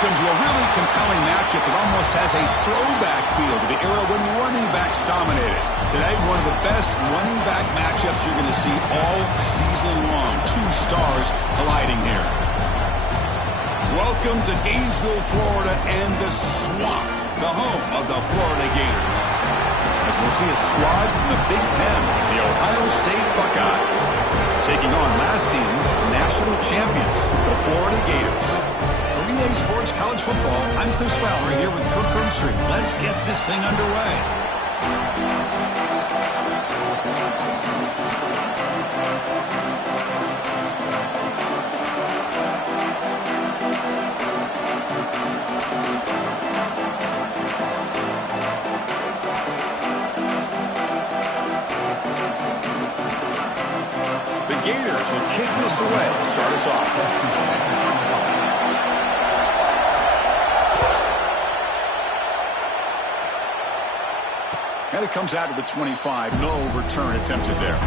Welcome to a really compelling matchup that almost has a throwback feel to the era when running backs dominated. Today, one of the best running back matchups you're going to see all season long. Two stars colliding here. Welcome to Gainesville, Florida, and the Swamp, the home of the Florida Gators. As we'll see a squad from the Big Ten, the Ohio State Buckeyes, taking on last season's national champions, the Florida Gators. For EA Sports College Football, I'm Chris Fowler here with Kirk Herbstreit. Let's get this thing underway. Gators will kick this away to start us off. And it comes out to the 25. No return attempted there.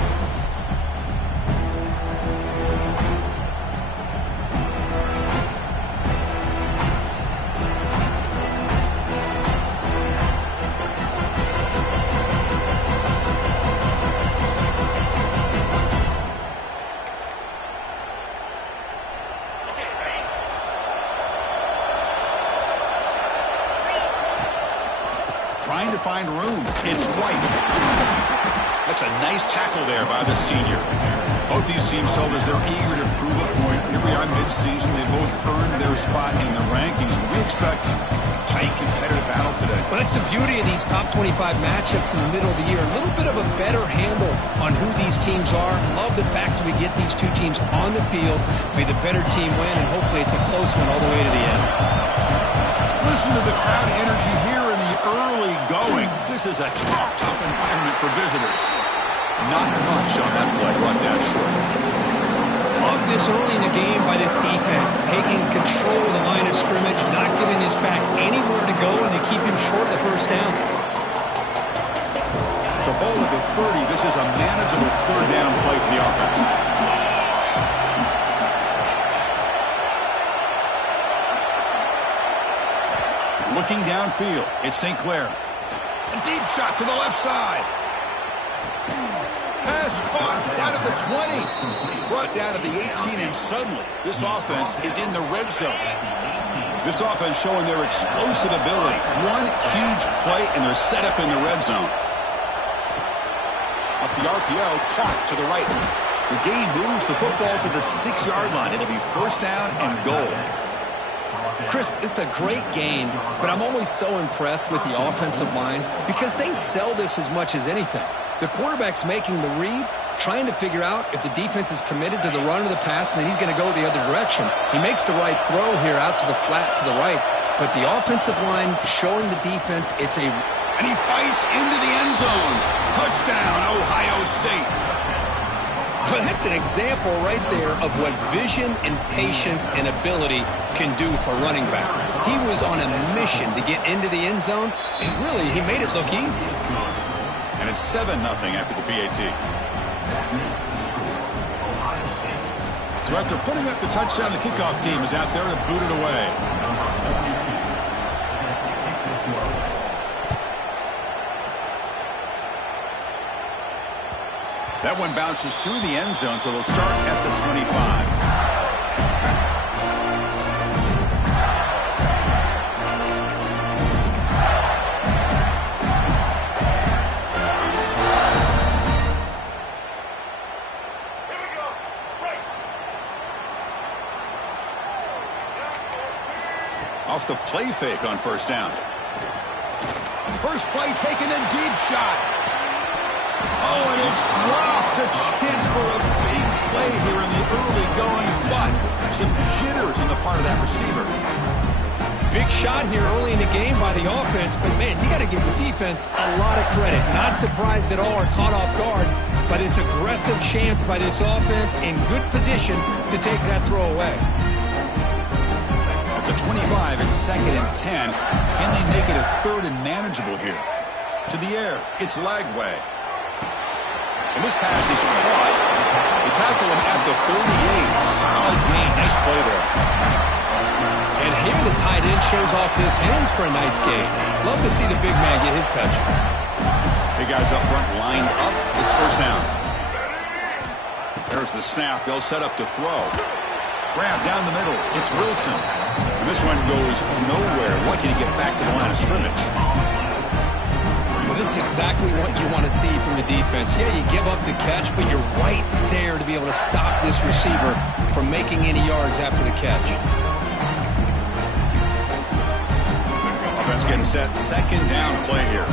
Trying to find room. It's White. That's a nice tackle there by the senior. Both these teams told us they're eager to prove a point. Here we are mid-season. They both earned their spot in the rankings. But we expect a tight, competitive battle today. Well, that's the beauty of these top 25 matchups in the middle of the year. A little bit of a better handle on who these teams are. Love the fact that we get these two teams on the field. May the better team win, and hopefully it's a close one all the way to the end. Listen to the crowd energy here in the early going. This is a tough environment for visitors. Not much on that play. Brought down short. Love this early in the game by this defense. Taking control of the line of scrimmage, not giving this back anywhere to go, and they keep him short of the first down. It's a ball at the 30. This is a manageable third down play for the offense. Looking downfield, it's St. Clair. A deep shot to the left side. Pass caught down at the 20. Brought down to the 18, and suddenly this offense is in the red zone. This offense showing their explosive ability. One huge play, and they're set up in the red zone. Off the RPO, clock to the right. The gain moves the football to the 6-yard line. It'll be first down and goal. Chris, it's a great game, but I'm always so impressed with the offensive line because they sell this as much as anything. The quarterback's making the read, trying to figure out if the defense is committed to the run or the pass, and then he's going to go the other direction. He makes the right throw here out to the flat to the right, but the offensive line showing the defense it's a... And he fights into the end zone. Touchdown, Ohio State. Well, that's an example right there of what vision and patience and ability can do for a running back. He was on a mission to get into the end zone, and really, he made it look easy. And it's 7-0 after the PAT. So after putting up the touchdown, the kickoff team is out there to boot it away. That one bounces through the end zone, so they'll start at the 25. Off the play fake on first down. First play taken, a deep shot. Oh, and it's dropped. A chance for a big play here in the early going, but some jitters on the part of that receiver. Big shot here early in the game by the offense, but man, you got to give the defense a lot of credit. Not surprised at all or caught off guard by this aggressive chance by this offense in good position to take that throw away. At the 25, it's 2nd and 10. Can they make it a 3rd and manageable here? To the air, it's Lagway. And this pass is caught. They tackle him at the 38. Solid gain. Nice play there. And here the tight shows off his hands for a nice gain. Love to see the big man get his touches. Big guys up front lined up. It's first down. There's the snap. They'll set up to throw. Grab down the middle. It's Wilson. And this one goes nowhere. Lucky to get back to the line of scrimmage. Well, this is exactly what you want to see from the defense. Yeah, you give up the catch, but you're right there to be able to stop this receiver from making any yards after the catch. Offense getting set. Second down play here.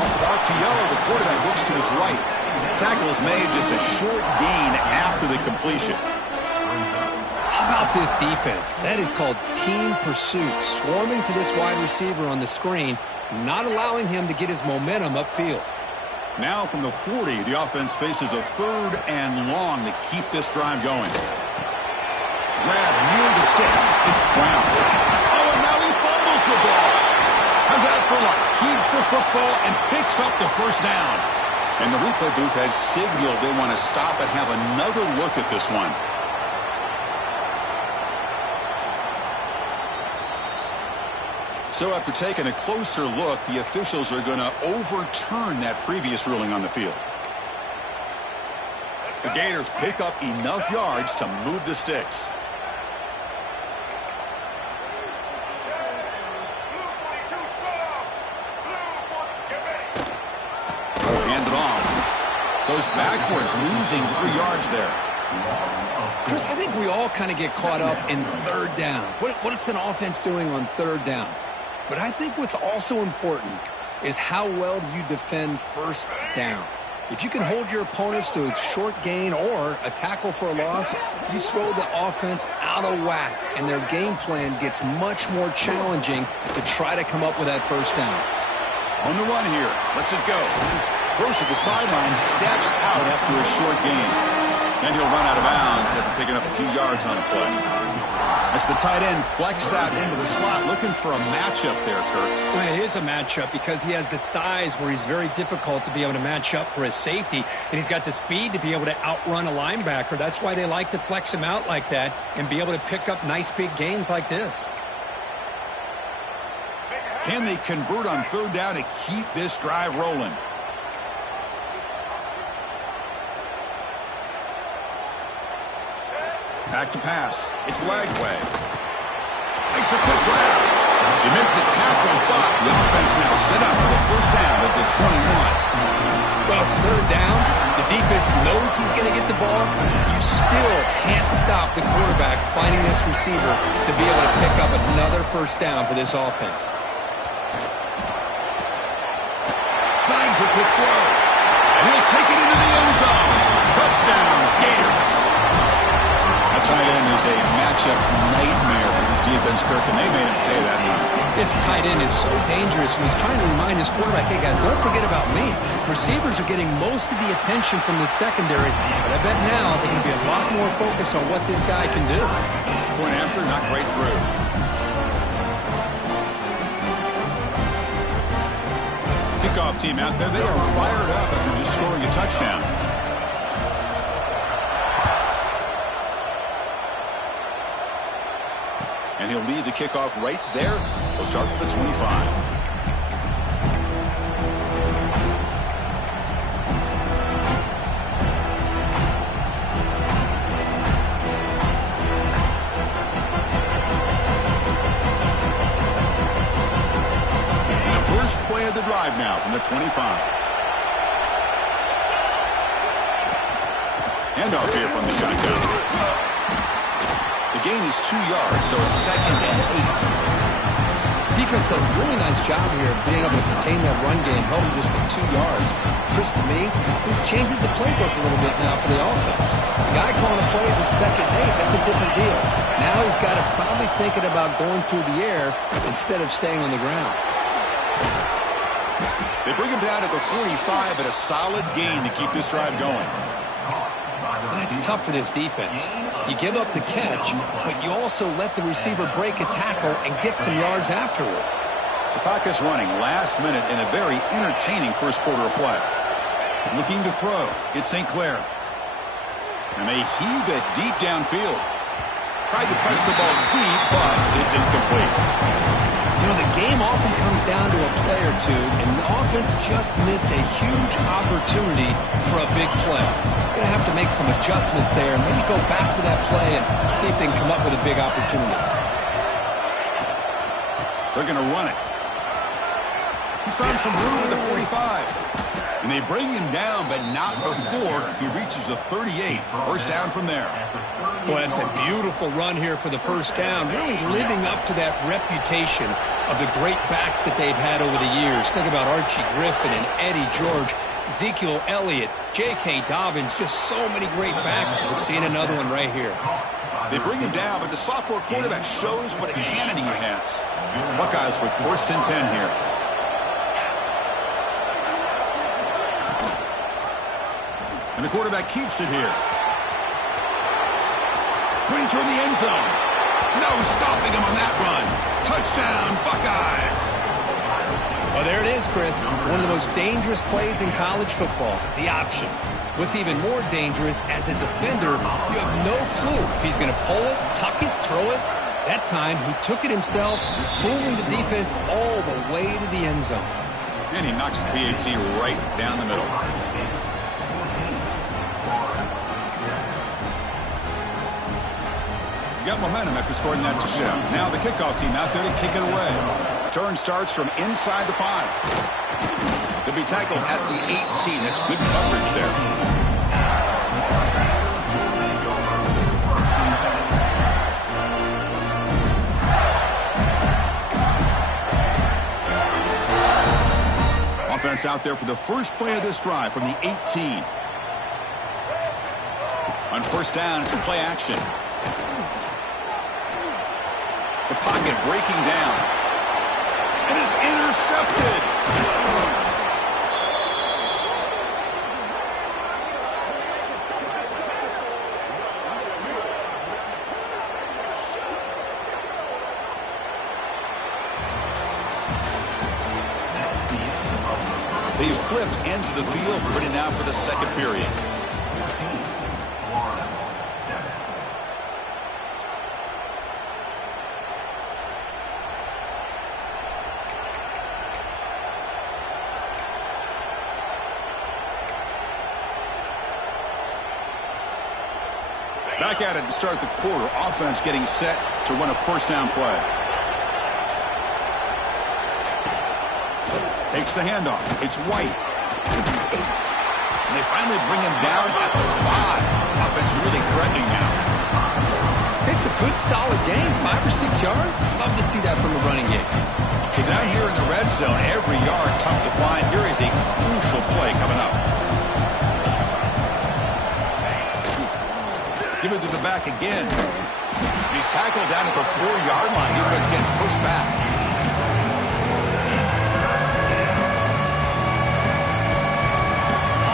Off of RPO, the quarterback looks to his right. Tackle is made, just a short gain after the completion. How about this defense? That is called team pursuit. Swarming to this wide receiver on the screen, not allowing him to get his momentum upfield. Now from the 40, the offense faces a third and long to keep this drive going. Grab near the sticks. It's Brown. Oh, and now he fumbles the ball. How's that for luck? Keeps the football and picks up the first down. And the replay booth has signaled they want to stop and have another look at this one. So after taking a closer look, the officials are going to overturn that previous ruling on the field. The Gators pick up enough yards to move the sticks. Hand it off. Goes backwards, losing 3 yards there. Chris, I think we all kind of get caught up in third down. What's an offense doing on third down? But I think what's also important is how well do you defend first down. If you can hold your opponents to a short gain or a tackle for a loss, you throw the offense out of whack, and their game plan gets much more challenging to try to come up with that first down. On the run here. Lets it go. Goes to the sideline, steps out after a short gain. Then he'll run out of bounds after picking up a few yards on a play. That's the tight end flex out into the slot, looking for a matchup there, Kirk. Well, it is a matchup because he has the size where he's very difficult to be able to match up for his safety, and he's got the speed to be able to outrun a linebacker. That's why they like to flex him out like that and be able to pick up nice big gains like this. Can they convert on third down to keep this drive rolling? Back to pass. It's Lagway. Makes a quick grab. You make the tackle, but the offense now set up for the first down at the 21. Well, it's third down. The defense knows he's going to get the ball. You still can't stop the quarterback finding this receiver to be able to pick up another first down for this offense. Slides the quick throw. And he'll take it into the end zone. Touchdown, Gators. A tight end is a matchup nightmare for this defense, Kirk, and they made him pay that time. This tight end is so dangerous, and he's trying to remind his quarterback, hey, guys, don't forget about me. Receivers are getting most of the attention from the secondary, but I bet now they're going to be a lot more focused on what this guy can do. Point after, not right through. Kickoff team out there, they are fired up after just scoring a touchdown. And he'll lead the kickoff right there. He'll start with the 25. Play of the drive now from the 25. Handoff here from the shotgun. The gain is 2 yards, so it's second and 8. Defense does a really nice job here of being able to contain that run game, held him just for 2 yards. Chris, to me, this changes the playbook a little bit now for the offense. The guy calling the plays at second and 8, that's a different deal. Now he's got to probably thinking about going through the air instead of staying on the ground. They bring him down at the 45 at a solid gain to keep this drive going. That's tough for this defense. You give up the catch, but you also let the receiver break a tackle and get some yards afterward. The clock is running last minute in a very entertaining first quarter of play. Looking to throw. It's St. Clair. And they heave it deep downfield. Tried to press the ball deep, but it's incomplete. You know, the game often comes down to a play or two, and the offense just missed a huge opportunity for a big play. Going to have to make some adjustments there and maybe go back to that play and see if they can come up with a big opportunity. They're going to run it. He's found some room at the 45. And they bring him down, but not before he reaches the 38. First down from there. Well, that's a beautiful run here for the first down, really living up to that reputation of the great backs that they've had over the years. Think about Archie Griffin and Eddie George, Ezekiel Elliott, J.K. Dobbins, just so many great backs. We're seeing another one right here. They bring him down, but the sophomore quarterback shows what a cannon he has. Buckeyes with 1st and 10 here. And the quarterback keeps it here. Putting toward the end zone. No stopping him on that run. Touchdown, Buckeyes. Well, there it is, Chris. One of the most dangerous plays in college football, the option. What's even more dangerous, as a defender, you have no clue if he's going to pull it, tuck it, throw it. That time, he took it himself, fooling the defense all the way to the end zone. And he knocks the PAT right down the middle. Got momentum after scoring that touchdown. Now the kickoff team out there to kick it away. Turn starts from inside the 5. They'll be tackled at the 18. That's good coverage there. Offense out there for the first play of this drive from the 18. On first down, it's a play action. The pocket breaking down. It is intercepted. They flipped ends of the field, ready now for the second period. Back at it to start the quarter. Offense getting set to run a first down play. Takes the handoff. It's White. And they finally bring him down at the 5. Offense really threatening now. It's a good, solid game. 5 or 6 yards. Love to see that from the running game. So down here in the red zone, every yard tough to find. Here is a crucial play coming up. Give it to the back again. He's tackled down at the 4-yard line. Defense getting pushed back.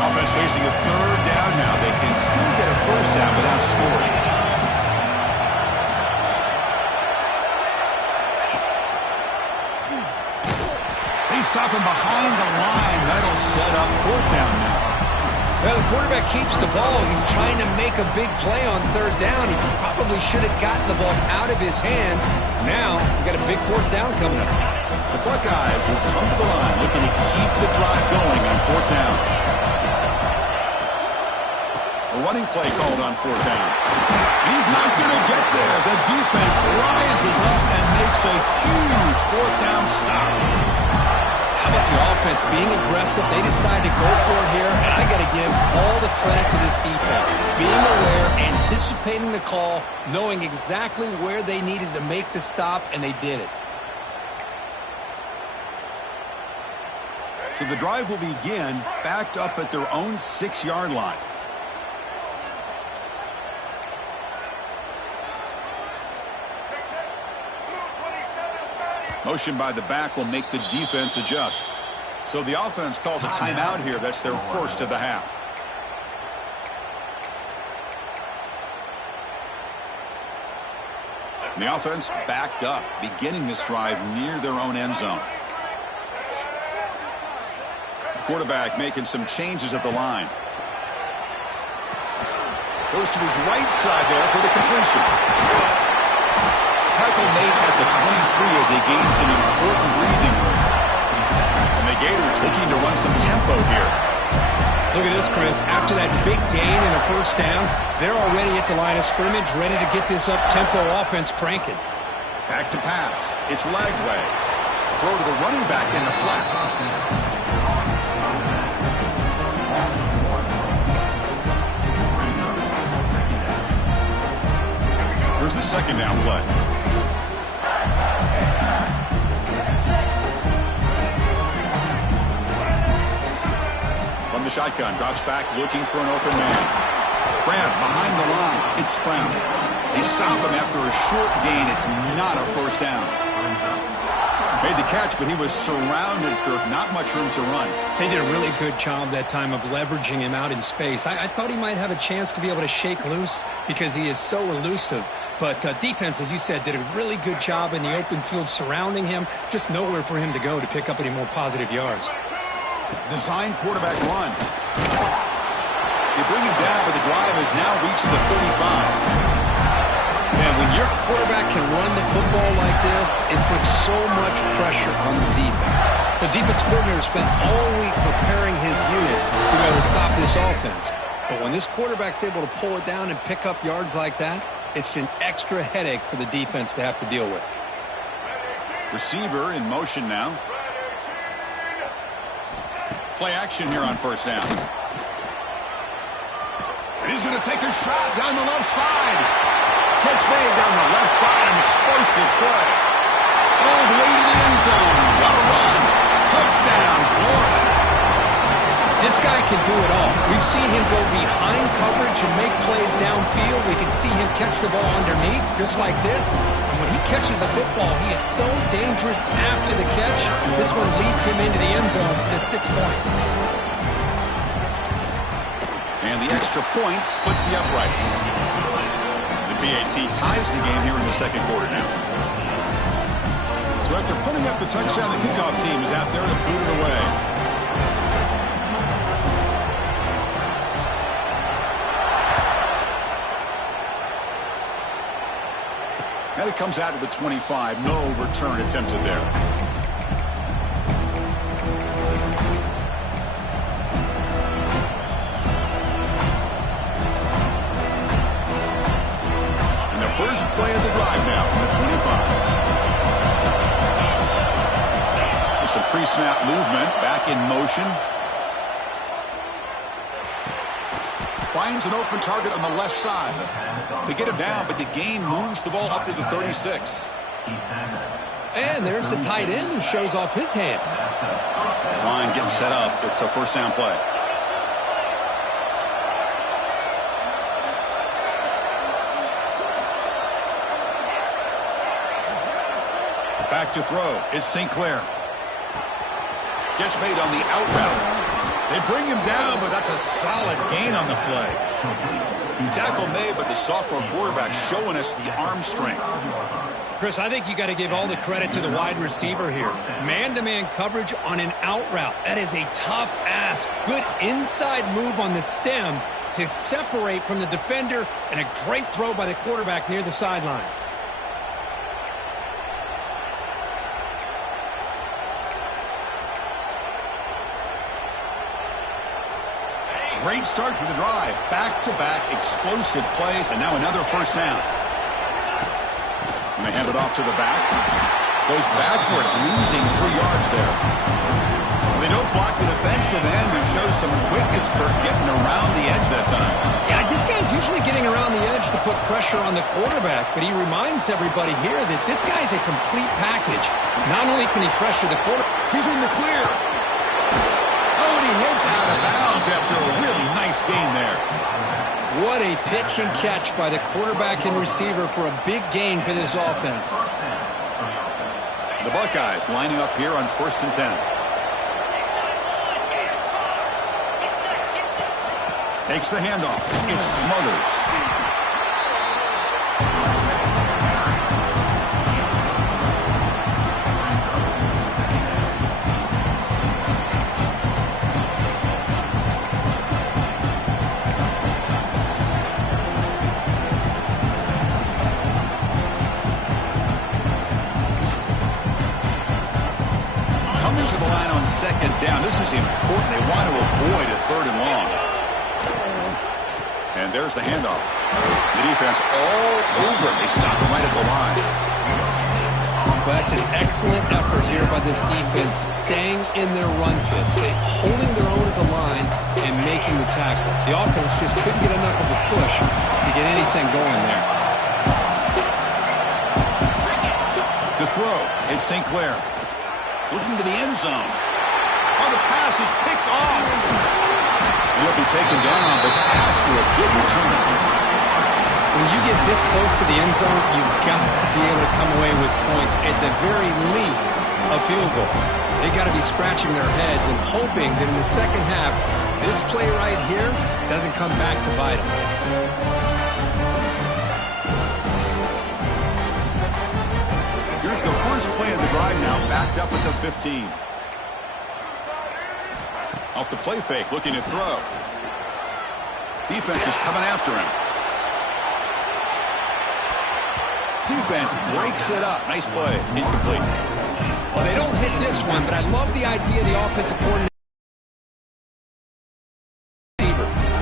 Offense facing a third down now. They can still get a first down without scoring. They stop him behind the line. That'll set up 4th down now. Well, the quarterback keeps the ball. He's trying to make a big play on 3rd down. He probably should have gotten the ball out of his hands. Now, we've got a big 4th down coming up. The Buckeyes will come to the line looking to keep the drive going on 4th down. A running play called on 4th down. He's not going to get there. The defense rises up and makes a huge 4th down stop. How about the offense being aggressive? They decided to go for it here, and I got to give all the credit to this defense. Being aware, anticipating the call, knowing exactly where they needed to make the stop, and they did it. So the drive will begin backed up at their own 6-yard line. Motion by the back will make the defense adjust. So the offense calls a timeout here. That's their first of the half. And the offense backed up, beginning this drive near their own end zone. The quarterback making some changes at the line. Goes to his right side there for the completion. Tackle made at the 23 as he gains some important breathing room. And the Gators looking to run some tempo here. Look at this, Chris. After that big gain and a first down, they're already at the line of scrimmage, ready to get this up-tempo offense cranking. Back to pass. It's Lagway. Throw to the running back in the flat. Here's the second down play. From the shotgun, drops back looking for an open man. Brown behind the line. It's Brown. They stop him after a short gain. It's not a first down. Made the catch, but he was surrounded, Kirk. Not much room to run. They did a really good job that time of leveraging him out in space. I thought he might have a chance to be able to shake loose because he is so elusive. But defense, as you said, did a really good job in the open field surrounding him. Just nowhere for him to go to pick up any more positive yards. Design quarterback run. They bring him down, but the drive has now reached the 35. Yeah, when your quarterback can run the football like this, it puts so much pressure on the defense. The defense coordinator spent all week preparing his unit to be able to stop this offense. But when this quarterback's able to pull it down and pick up yards like that, it's an extra headache for the defense to have to deal with. Receiver in motion now. Play action here on first down. And he's going to take a shot down the left side. Catch made down the left side, an explosive play. All the way to the end zone. What a run. Touchdown, Florida. This guy can do it all. We've seen him go behind coverage and make plays downfield. We can see him catch the ball underneath, just like this. And when he catches a football, he is so dangerous after the catch. This one leads him into the end zone for the 6 points. And the extra point splits the uprights. The PAT ties the game here in the second quarter now. So after putting up the touchdown, the kickoff team is out there to boot it away. And it comes out to the 25. No return attempted there. And the first play of the drive now from the 25. With some pre-snap movement, back in motion. Finds an open target on the left side. They get him down, but the gain moves the ball up to the 36. And there's the tight end who shows off his hands. This line getting set up. It's a first down play. Back to throw. It's St. Clair. Catch made on the out route. They bring him down, but that's a solid gain on the play. Tackle made, but the sophomore quarterback showing us the arm strength. Chris, I think you got to give all the credit to the wide receiver here. Man-to-man coverage on an out route. That is a tough ask. Good inside move on the stem to separate from the defender, and a great throw by the quarterback near the sideline. Great start for the drive. Back-to-back explosive plays, and now another first down. And they hand it off to the back. Goes backwards, losing 3 yards there. They don't block the defensive end, who shows some quickness, Kirk, getting around the edge that time. Yeah, this guy's usually getting around the edge to put pressure on the quarterback, but he reminds everybody here that this guy's a complete package. Not only can he pressure the quarterback, he's in the clear. He hits out of bounds after a really nice gain there. What a pitch and catch by the quarterback and receiver for a big gain for this offense. The Buckeyes lining up here on 1st and 10. Takes the handoff. It's Smothers. is important. They want to avoid a 3rd and long. And there's the handoff. The defense all over. They stop him right at the line. Well, that's an excellent effort here by this defense, staying in their run fit, holding their own at the line and making the tackle. The offense just couldn't get enough of a push to get anything going there. To throw, it's St. Clair. Looking to the end zone. Oh, the pass is picked off. And he'll be taken down, but after a good return. When you get this close to the end zone, you've got to be able to come away with points, at the very least, a field goal. They've got to be scratching their heads and hoping that in the second half, this play right here doesn't come back to bite them. Here's the first play of the drive now, backed up at the 15. Off the play fake, looking to throw. Defense is coming after him. Defense breaks it up. Nice play. Incomplete. Well, they don't hit this one, but I love the idea the offensive coordinator.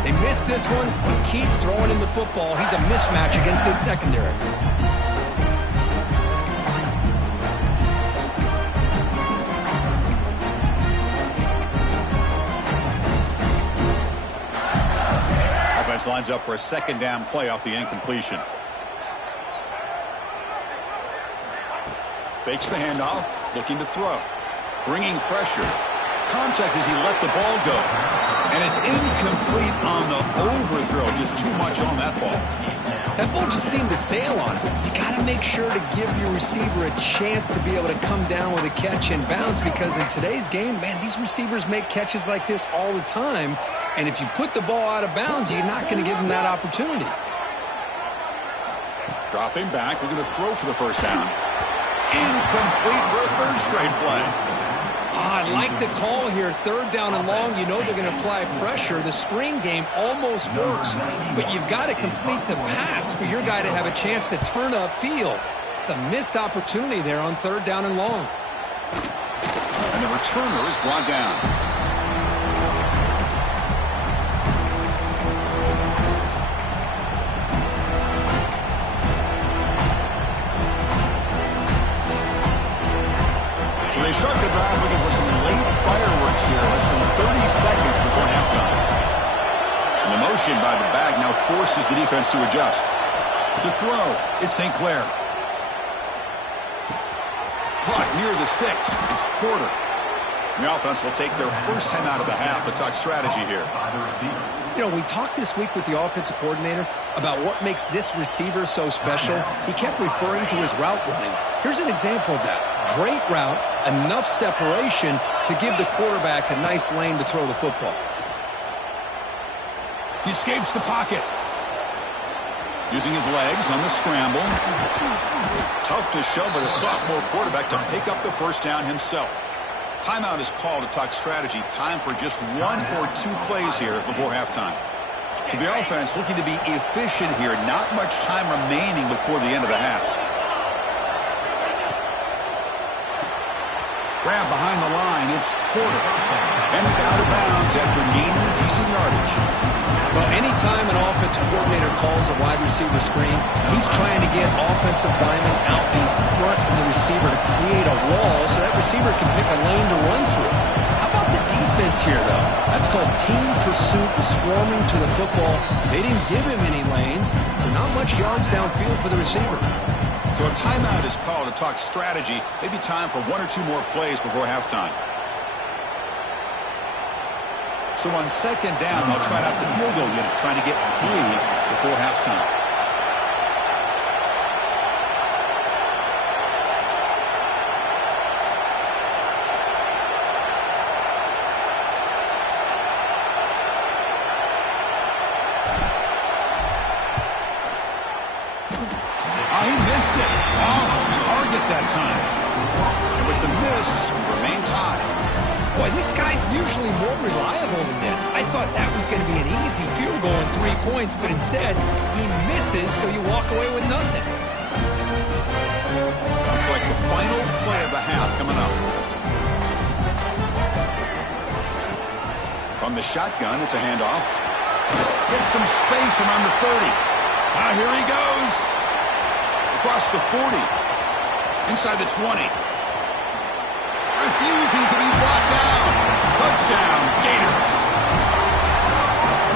They miss this one, but keep throwing him the football. He's a mismatch against this secondary. Offense lines up for a 2nd down play off the incompletion. Fakes the handoff, looking to throw. Bringing pressure. Contact as he let the ball go. And it's incomplete on the overthrow. Just too much on that ball. That ball just seemed to sail on him. You got to make sure to give your receiver a chance to be able to come down with a catch and bounce, because in today's game, man, these receivers make catches like this all the time. And if you put the ball out of bounds, you're not going to give them that opportunity. Dropping back, looking to throw for the first down. Incomplete for a 3rd straight play. I like the call here. 3rd down and long. You know they're going to apply pressure. The screen game almost works, but you've got to complete the pass for your guy to have a chance to turn upfield. It's a missed opportunity there on 3rd down and long. And the returner is brought down. They start the drive looking for some late fireworks here. Less than 30 seconds before halftime. And the motion by the back now forces the defense to adjust. To throw, it's St. Clair. Clock near the sticks. It's Porter. And the offense will take their first time out of the half to talk strategy here. You know, we talked this week with the offensive coordinator about what makes this receiver so special. He kept referring to his route running. Here's an example of that. Great route, enough separation to give the quarterback a nice lane to throw the football. He escapes the pocket. Using his legs on the scramble. Tough to show, but a sophomore quarterback to pick up the first down himself. Timeout is called to talk strategy. Time for just 1 or 2 plays here before halftime. To the offense, looking to be efficient here. Not much time remaining before the end of the half. Grab behind the line, it's Porter. And he's out of bounds after gaining decent yardage. Well, anytime an offensive coordinator calls a wide receiver screen, he's trying to get offensive linemen out in front of the receiver to create a wall so that receiver can pick a lane to run through. How about the defense here, though? That's called team pursuit, swarming to the football. They didn't give him any lanes, so not much yards downfield for the receiver. So a timeout is called to talk strategy. Maybe time for 1 or 2 more plays before halftime. So on 2nd down, they'll try out the field goal unit, trying to get 3 before halftime. Oh, he missed it. Off target that time. And with the miss, we remain tied. Boy, this guy's usually more reliable than this. I thought that was going to be an easy field goal and 3 points, but instead, he misses, so you walk away with nothing. Looks like the final play of the half coming up. From the shotgun, it's a handoff. Gets some space around the 30. Now here he goes. Across the 40. Inside the 20. Refusing to be brought down. Touchdown, Gators.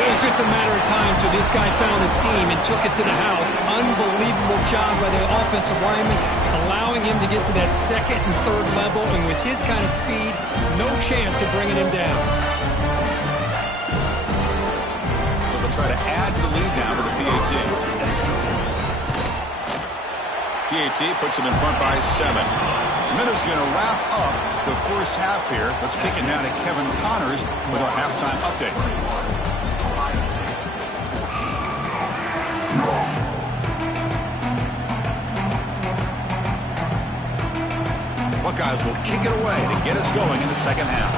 It was just a matter of time till this guy found the seam and took it to the house. Unbelievable job by the offensive lineman, allowing him to get to that second and third level, and with his kind of speed, no chance of bringing him down. So they'll try to add the lead now to the PAT. PAT puts them in front by 7. Minutes going to wrap up the first half here. Let's kick it now to Kevin Connors with our halftime update. Buckeyes will kick it away to get us going in the second half.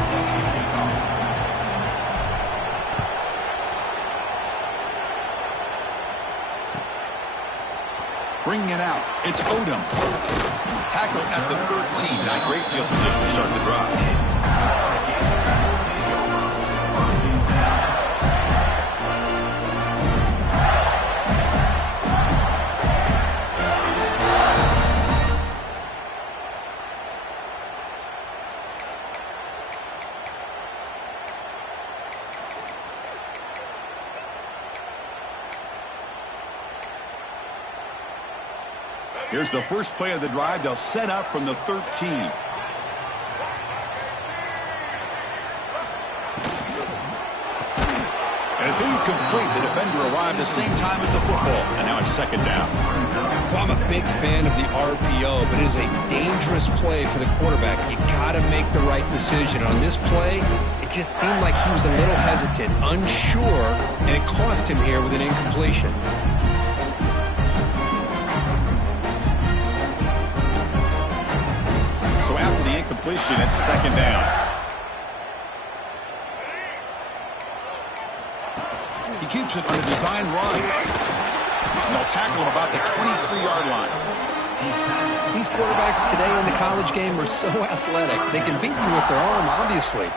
Bringing it out, it's Odom. Tackle at the 13. Now great field position to start the drive. Here's the first play of the drive. They'll set up from the 13. And it's incomplete. The defender arrived the same time as the football. And now it's second down. Well, I'm a big fan of the RPO, but it is a dangerous play for the quarterback. You got to make the right decision. On this play, it just seemed like he was a little hesitant, unsure, and it cost him here with an incompletion. Completion, it's second down. He keeps it on a design run. And they'll tackle him about the 23-yard line. These quarterbacks today in the college game are so athletic. They can beat you with their arm, obviously.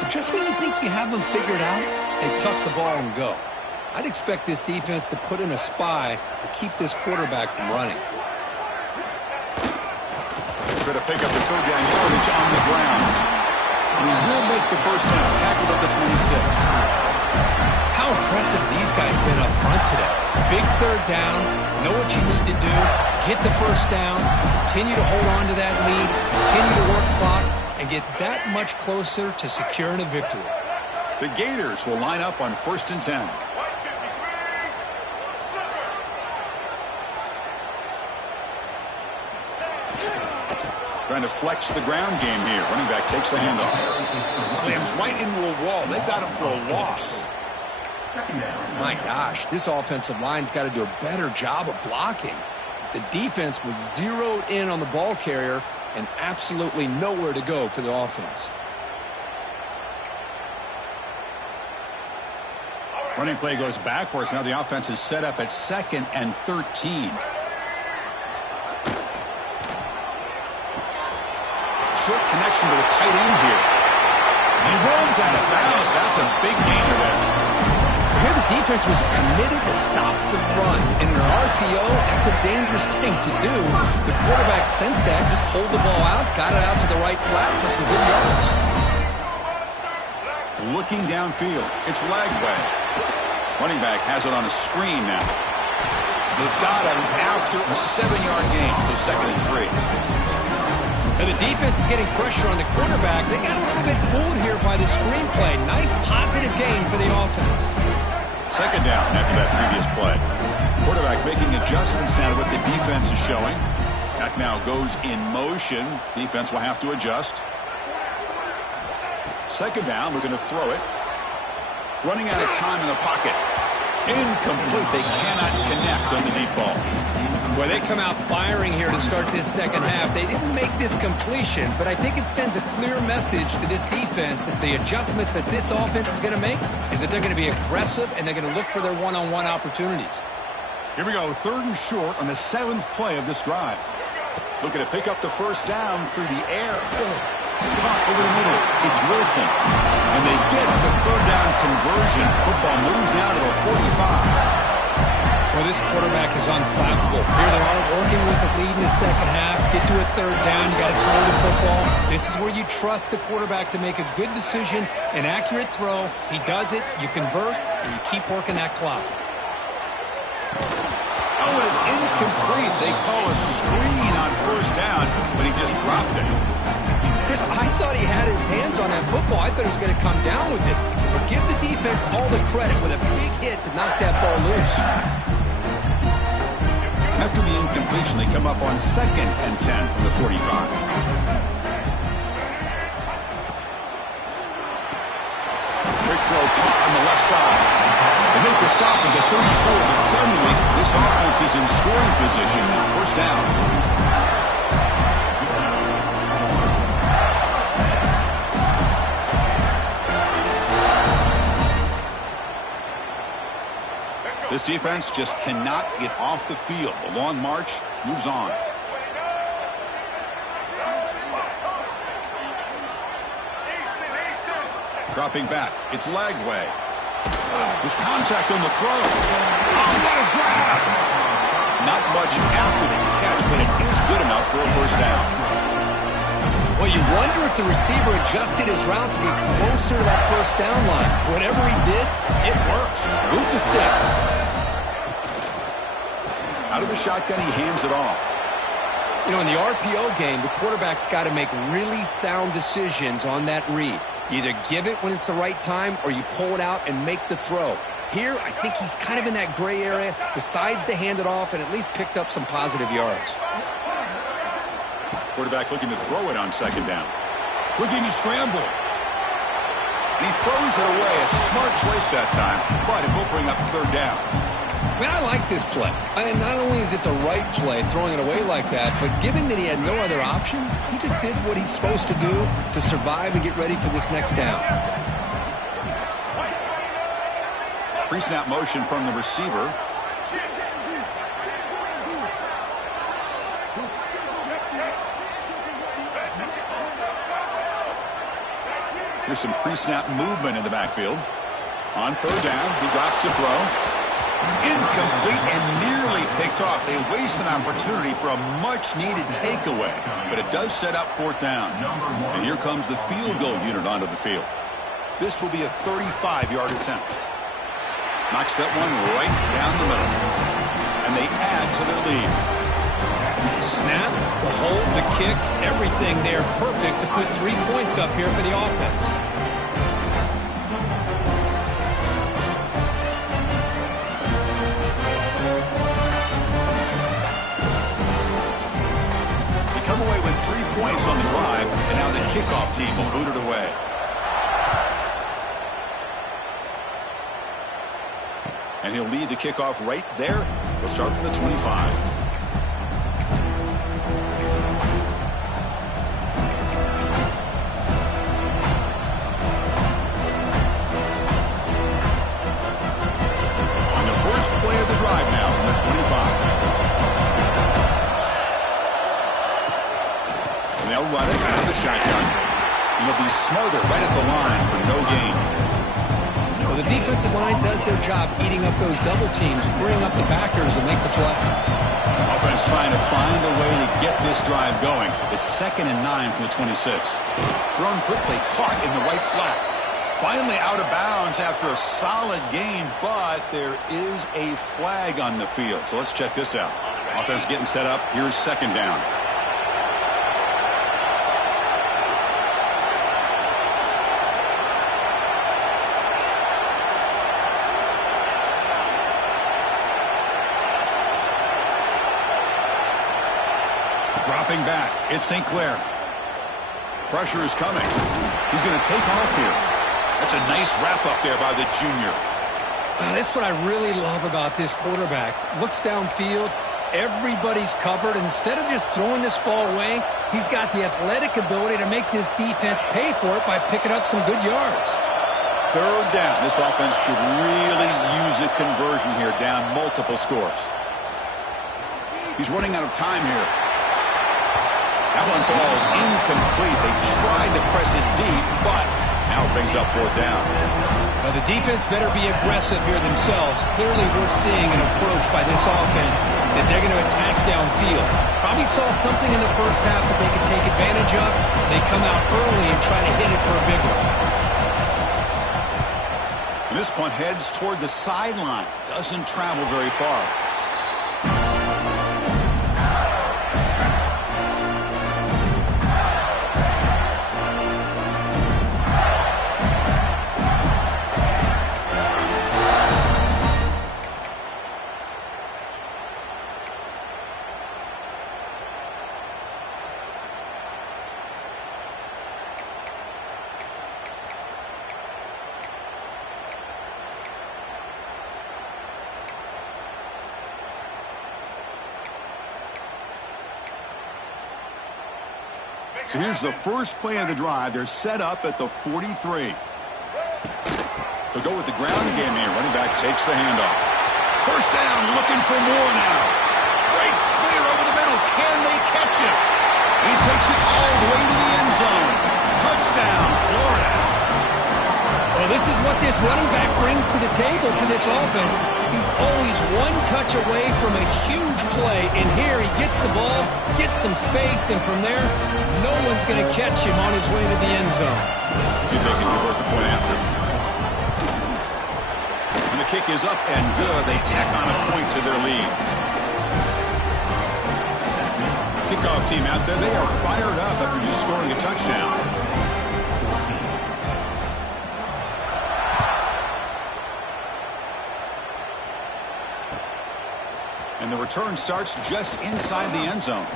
But just when you think you have them figured out, they tuck the ball and go. I'd expect this defense to put in a spy to keep this quarterback from running. Try to pick up the third down yardage on the ground. And he will make the first down. Tackled at the 26. How impressive these guys been up front today. Big third down. Know what you need to do. Get the first down. Continue to hold on to that lead. Continue to work clock. And get that much closer to securing a victory. The Gators will line up on 1st and 10. Trying to flex the ground game here. Running back takes the handoff. Slams right into a wall. They've got him for a loss. My gosh, this offensive line's got to do a better job of blocking. The defense was zeroed in on the ball carrier and absolutely nowhere to go for the offense. Running play goes backwards. Now the offense is set up at 2nd and 13. Short connection to the tight end here. He runs out of bounds. That's a big gainer there. Here the defense was committed to stop the run. In an RPO, that's a dangerous thing to do. The quarterback sensed that, just pulled the ball out, got it out to the right flat for some good yards. Looking downfield. It's Lagway. Running back has it on a screen now. They've got him after a 7-yard gain, so 2nd and 3. And the defense is getting pressure on the quarterback. They got a little bit fooled here by the screenplay. Nice positive gain for the offense. 2nd down after that previous play. Quarterback making adjustments now to what the defense is showing. Back now goes in motion. Defense will have to adjust. 2nd down, looking to throw it. Running out of time in the pocket. Incomplete. They cannot connect on the deep ball. Well, they come out firing here to start this second half. They didn't make this completion, but I think it sends a clear message to this defense that the adjustments that this offense is going to make is that they're going to be aggressive and they're going to look for their one-on-one opportunities. Here we go, 3rd and short on the 7th play of this drive. Looking to pick up the first down through the air. Caught over the middle. It's Wilson. And they get the third down conversion. Football moves now to the 45. Well, this quarterback is unflappable. Here they are working with the lead in the second half. Get to a third down. You got to throw the football. This is where you trust the quarterback to make a good decision, an accurate throw. He does it, you convert, and you keep working that clock. Oh, it is incomplete. They call a screen on first down, but he just dropped it. Chris, I thought he had his hands on that football. I thought he was going to come down with it. But give the defense all the credit with a big hit to knock that ball loose. After the incompletion, they come up on 2nd and 10 from the 45. Quick throw caught on the left side. They make the stop at the 34, but suddenly this offense is in scoring position now. First down. This defense just cannot get off the field. The long march moves on. Dropping back. It's Lagway. There's contact on the throw. Oh, what a grab! Not much after the catch, but it is good enough for a first down. Well, you wonder if the receiver adjusted his route to get closer to that first down line. Whatever he did, it works. Boot the sticks. Out of the shotgun, he hands it off. You know, in the RPO game, the quarterback's got to make really sound decisions on that read. You either give it when it's the right time or you pull it out and make the throw. Here, I think he's kind of in that gray area, decides to hand it off and at least picked up some positive yards. Quarterback looking to throw it on second down. Looking to scramble. And he throws it away. A smart choice that time, but it will bring up third down. I mean, I like this play. And not only is it the right play, throwing it away like that, but given that he had no other option, he just did what he's supposed to do to survive and get ready for this next down. Pre-snap motion from the receiver. Here's some pre-snap movement in the backfield. On third down, he drops to throw. Incomplete and nearly picked off. They waste an opportunity for a much-needed takeaway, but it does set up fourth down. And here comes the field goal unit onto the field. This will be a 35-yard attempt. Knocks that one right down the middle. And they add to their lead. Snap, the hold, the kick, everything there perfect to put 3 points up here for the offense. They come away with 3 points on the drive, and now the kickoff team will boot it away. And he'll lead the kickoff right there. They'll start from the 25. Play of the drive now from the 25. And they'll run it out of the shotgun. And they'll be smarter right at the line for no gain. Well, the defensive line does their job eating up those double teams, freeing up the backers to make the play. Offense trying to find a way to get this drive going. It's 2nd and 9 from the 26. Thrown quickly, caught in the right flat. Finally out of bounds after a solid game, but there is a flag on the field. So let's check this out. Offense getting set up. Here's second down. Dropping back. It's St. Clair. Pressure is coming. He's going to take off here. That's a nice wrap-up there by the junior. That's what I really love about this quarterback. Looks downfield. Everybody's covered. Instead of just throwing this ball away, he's got the athletic ability to make this defense pay for it by picking up some good yards. Third down. This offense could really use a conversion here, down multiple scores. He's running out of time here. That one falls incomplete. They tried to press it deep, but now it brings up 4th down. Well, the defense better be aggressive here themselves. Clearly, we're seeing an approach by this offense that they're going to attack downfield. Probably saw something in the first half that they could take advantage of. They come out early and try to hit it for a big one. This punt heads toward the sideline. Doesn't travel very far. So here's the first play of the drive. They're set up at the 43. They'll go with the ground game here. Running back takes the handoff. First down, looking for more now. Breaks clear over the middle. Can they catch it? He takes it all the way to the end zone. Touchdown, Florida. Well, this is what this running back brings to the table for this offense. He's always one touch away from a huge play, and here he gets the ball, gets some space, and from there, no one's going to catch him on his way to the end zone. See if they can convert the point after. And the kick is up and good. They tack on a point to their lead. Kickoff team out there, they are fired up after just scoring a touchdown. And the return starts just inside the end zone.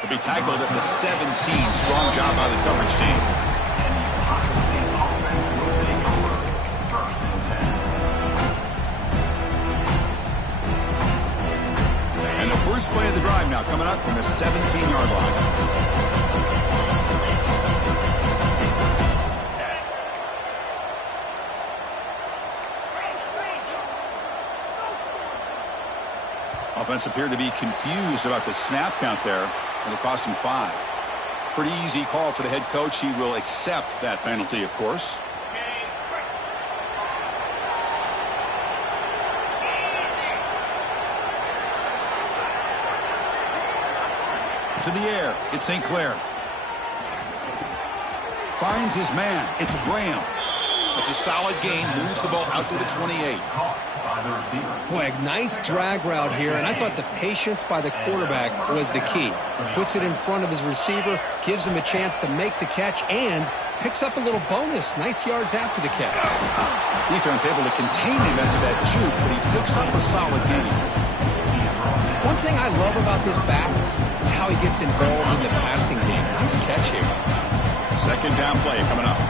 He'll be tackled at the 17. Strong job by the coverage team. And the first play of the drive now coming up from the 17-yard line. Offense appeared to be confused about the snap count there. It'll cost him 5. Pretty easy call for the head coach. He will accept that penalty, of course. To the air. It's St. Clair. Finds his man. It's Graham. It's a solid gain. Moves the ball out to the 28. Boy, a nice drag route here, and I thought the patience by the quarterback was the key. Puts it in front of his receiver, gives him a chance to make the catch, and picks up a little bonus. Nice yards after the catch. Defense able to contain him after that juke, but he picks up a solid gain. One thing I love about this back is how he gets involved in the passing game. Nice catch here. Second down play coming up.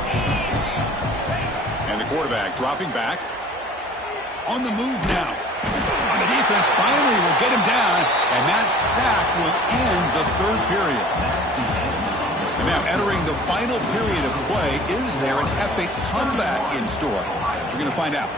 And the quarterback dropping back. On the move now. And the defense finally will get him down, and that sack will end the third period. And now entering the final period of play, is there an epic comeback in store? We're going to find out.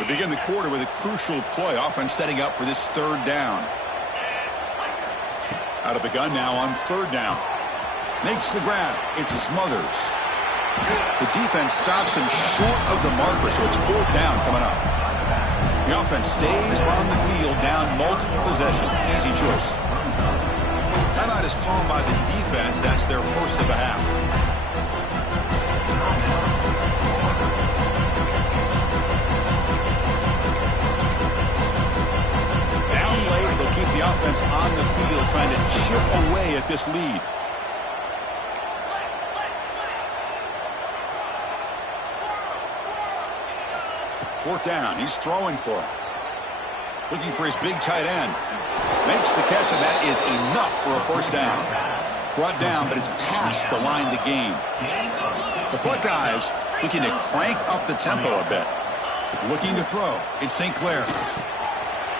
We begin the quarter with a crucial play. Offense setting up for this third down. Out of the gun now on third down. Makes the grab. It's Smothers. The defense stops him short of the marker, so it's fourth down coming up. The offense stays on the field down multiple possessions. Easy choice. Timeout is called by the defense. That's their first of the half. Keep the offense on the field trying to chip away at this lead. Fourth down. He's throwing for it. Looking for his big tight end. Makes the catch, and that is enough for a first down. Brought down, but it's past the line to gain. The Buckeyes looking to crank up the tempo a bit. Looking to throw. It's St. Clair.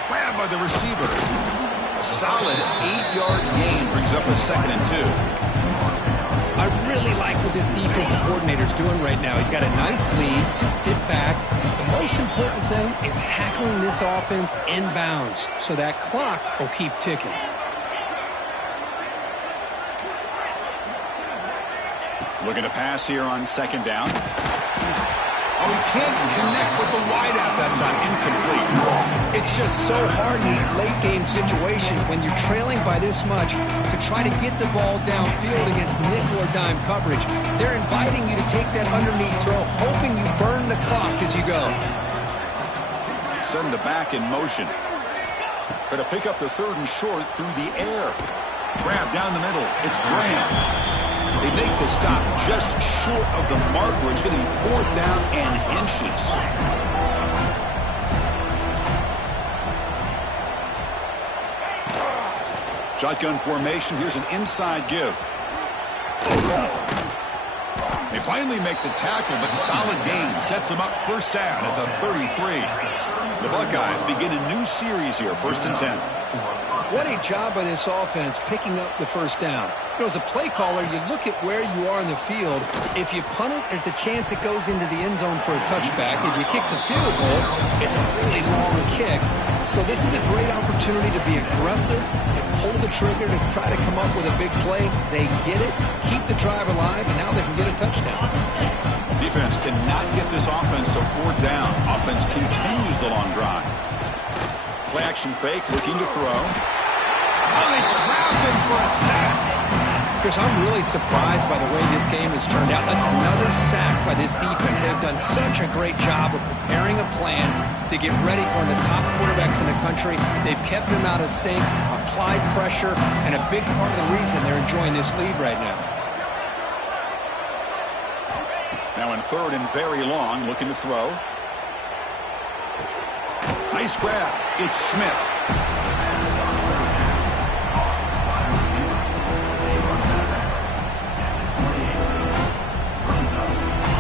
Grabbed by the receiver. A solid 8-yard gain brings up a 2nd and 2. I really like what this defensive coordinator is doing right now. He's got a nice lead. Just sit back. The most important thing is tackling this offense inbounds so that clock will keep ticking. Looking to pass here on second down. Oh, he can't connect with the wideout that time. Incomplete. It's just so hard in these late-game situations when you're trailing by this much to try to get the ball downfield against nickel or dime coverage. They're inviting you to take that underneath throw, hoping you burn the clock as you go. Send the back in motion. Try to pick up the third and short through the air. Grab down the middle. It's Graham. They make the stop just short of the mark where it's going to be 4th down and inches. Shotgun formation. Here's an inside give. They finally make the tackle, but solid gain sets them up 1st down at the 33. The Buckeyes begin a new series here, 1st and 10. What a job by this offense picking up the 1st down. You know, as a play caller, you look at where you are in the field. If you punt it, there's a chance it goes into the end zone for a touchback. If you kick the field goal, it's a really long kick. So this is a great opportunity to be aggressive and pull the trigger to try to come up with a big play. They get it, keep the drive alive, and now they can get a touchdown. Defense cannot get this offense to 4th down. Offense continues the long drive. Play action fake, looking to throw. Oh, they trap him for a sack. Chris, I'm really surprised by the way this game has turned out. That's another sack by this defense. They've done such a great job of preparing a plan to get ready for one of the top quarterbacks in the country. They've kept him out of sync, applied pressure, and a big part of the reason they're enjoying this lead right now. Now in 3rd and very long, looking to throw. Nice grab. It's Smith.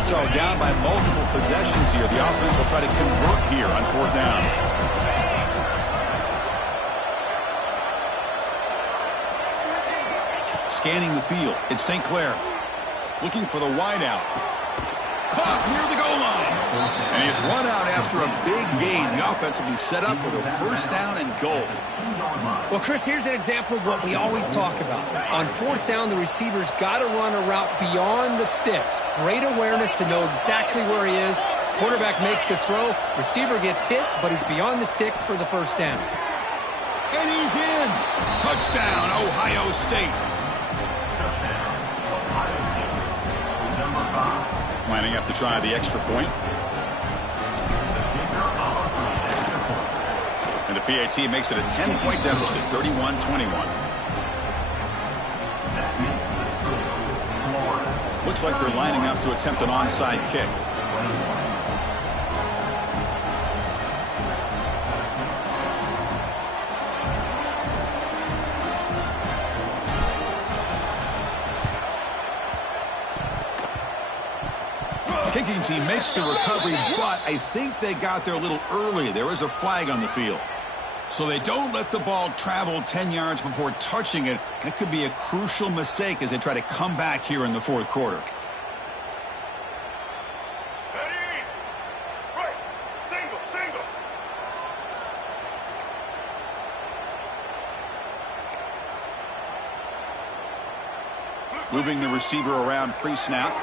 So down by multiple possessions here. The offense will try to convert here on 4th down. Scanning the field. It's St. Clair. Looking for the wideout. Caught near the goal line. And he's run out after a big gain. The offense will be set up with a 1st down and goal. Well, Chris, here's an example of what we always talk about. On 4th down, the receiver's got to run a route beyond the sticks. Great awareness to know exactly where he is. Quarterback makes the throw. Receiver gets hit, but he's beyond the sticks for the 1st down. And he's in. Touchdown, Ohio State. Lining up to try the extra point. And the PAT makes it a 10-point deficit, 31-21. Looks like they're lining up to attempt an onside kick. Kicking team makes the recovery, but I think they got there a little early. There is a flag on the field. So they don't let the ball travel 10 yards before touching it. That could be a crucial mistake as they try to come back here in the 4th quarter. Ready? Right. Single, single. Moving the receiver around pre-snap.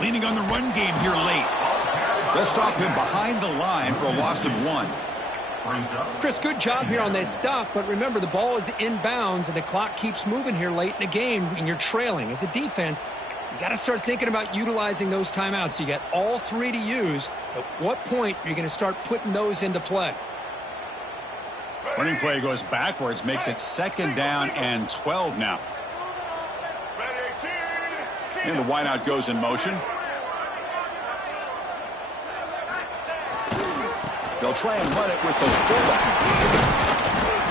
Leaning on the run game here late. They'll stop him behind the line for a loss of 1. Chris, good job here on that stop, but remember, the ball is inbounds, and the clock keeps moving here late in the game, and you're trailing. As a defense, you got to start thinking about utilizing those timeouts. You got all 3 to use. At what point are you going to start putting those into play? Running play goes backwards, makes it 2nd down and 12 now. And the wideout goes in motion. They'll try and run it with the fullback.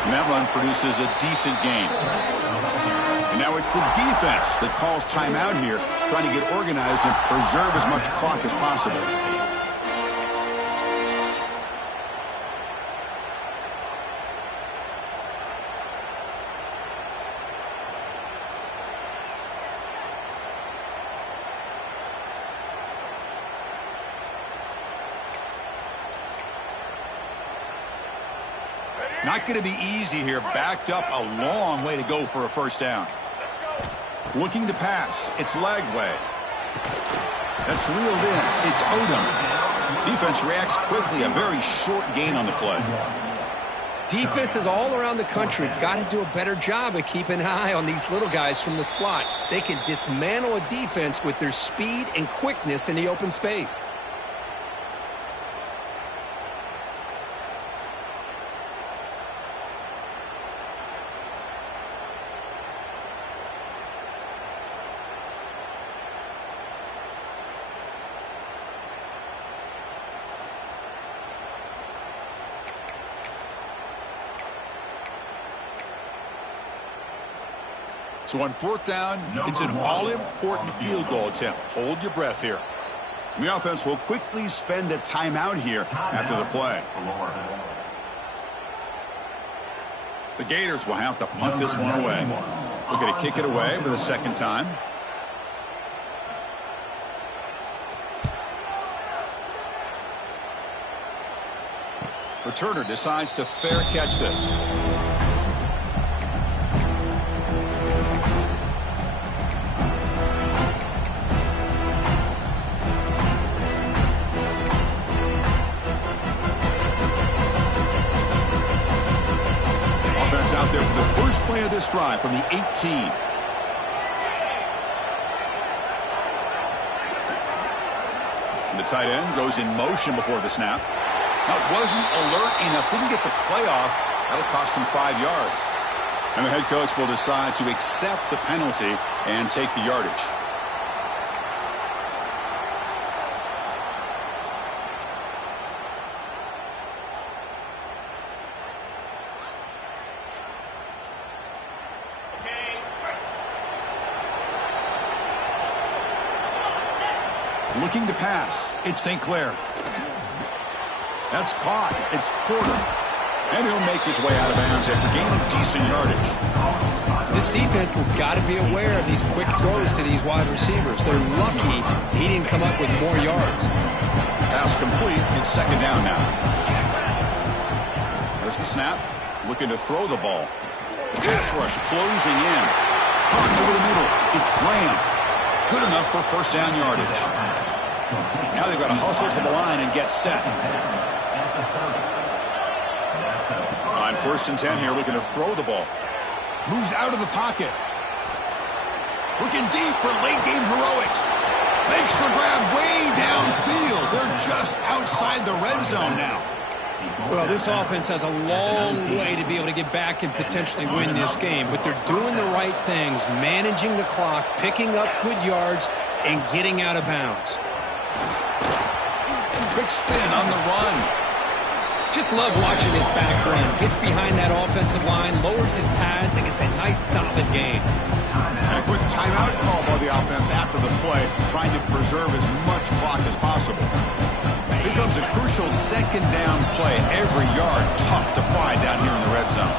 And that run produces a decent gain. And now it's the defense that calls timeout here, trying to get organized and preserve as much clock as possible. Not going to be easy here. Backed up a long way to go for a first down. Looking to pass. It's Lagway. That's reeled in. It's Odom. Defense reacts quickly. A very short gain on the play. Defenses all around the country have got to do a better job of keeping an eye on these little guys from the slot. They can dismantle a defense with their speed and quickness in the open space. So on fourth down, it's an all-important field goal attempt. Hold your breath here. The offense will quickly spend a timeout here after the play. The Gators will have to punt this one away. We're going to kick it away for the second time. Returner decides to fair catch this. Out there for the first play of this drive from the 18. And the tight end goes in motion before the snap. That wasn't alert enough. Didn't get the play off. That'll cost him 5 yards. And the head coach will decide to accept the penalty and take the yardage. Looking to pass. It's St. Clair. That's caught. It's Porter. And he'll make his way out of bounds after gaining decent yardage. This defense has got to be aware of these quick throws to these wide receivers. They're lucky he didn't come up with more yards. Pass complete. It's second down now. There's the snap. Looking to throw the ball. The pass rush closing in. Caught over the middle. It's Graham. Good enough for first down yardage. Now they've got to hustle to the line and get set. On first and 10 here, looking to throw the ball. Moves out of the pocket. Looking deep for late game heroics. Makes the grab way downfield. They're just outside the red zone now. Well, this offense has a long way to be able to get back and potentially win this game. But they're doing the right things, managing the clock, picking up good yards, and getting out of bounds. Big spin on the run. Just love watching this back run. Gets behind that offensive line, lowers his pads, and gets a nice, solid gain. A quick timeout call by the offense after the play, trying to preserve as much clock as possible. Here comes a crucial second down play. Every yard tough to find down here in the red zone.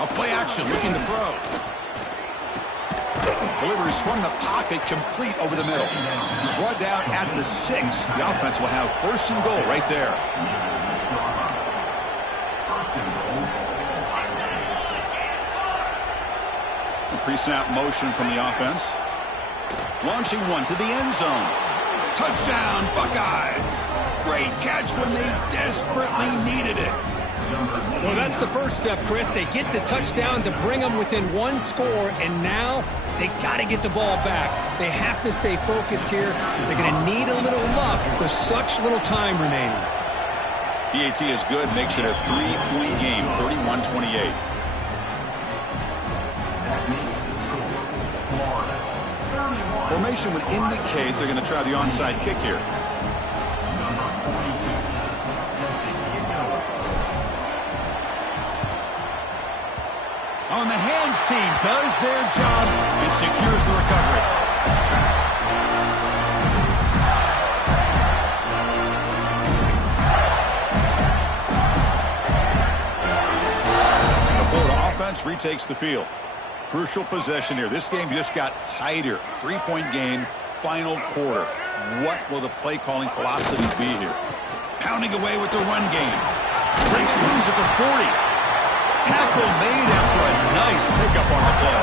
A play action looking to throw. Delivers from the pocket, complete over the middle. He's brought down at the 6. The offense will have first and goal right there. The pre-snap motion from the offense. Launching one to the end zone. Touchdown, Buckeyes. Great catch when they desperately needed it. Well, that's the first step, Chris. They get the touchdown to bring them within one score, and now they got to get the ball back. They have to stay focused here. They're going to need a little luck with such little time remaining. PAT is good, makes it a 3-point game, 31-28. Formation would indicate they're going to try the onside kick here. On the hands team does their job and secures the recovery. And the Florida offense retakes the field. Crucial possession here. This game just got tighter. 3-point game, final quarter. What will the play calling philosophy be here? pounding away with the run game. Breaks loose at the 40. Tackle made after a nice pickup on the play.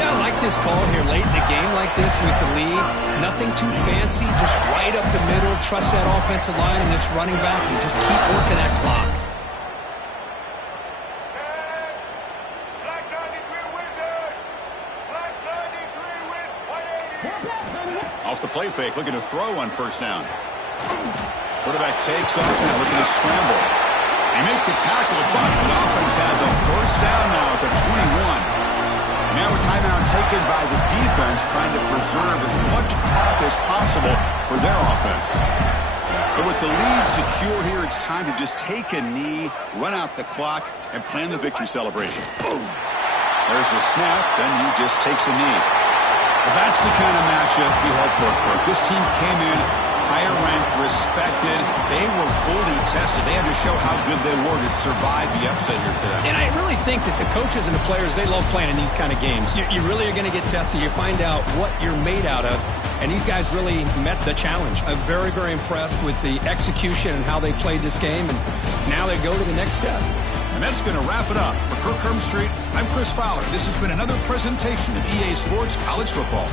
Yeah, I like this call here late in the game like this with the lead. Nothing too fancy, just right up the middle. Trust that offensive line and this running back and just keep working that clock. Black 93 Wizard. Black 93 with 180. Off the play fake, looking to throw on first down. Quarterback takes off and looking to scramble. They make the tackle, but the offense has a first down now at the 21. Now a timeout taken by the defense, trying to preserve as much clock as possible for their offense. So with the lead secure here, it's time to just take a knee, run out the clock, and plan the victory celebration. Boom. There's the snap, then he just takes a knee. Well, that's the kind of matchup we hope for. This team came in higher ranked, respected. They were fully tested. They had to show how good they were to survive the upset here today. And I really think that the coaches and the players, they love playing in these kind of games. You really are going to get tested. You find out what you're made out of. And these guys really met the challenge. I'm very, very impressed with the execution and how they played this game. And now they go to the next step. And that's going to wrap it up. For Kirk Herbstreit, I'm Chris Fowler. This has been another presentation of EA Sports College Football.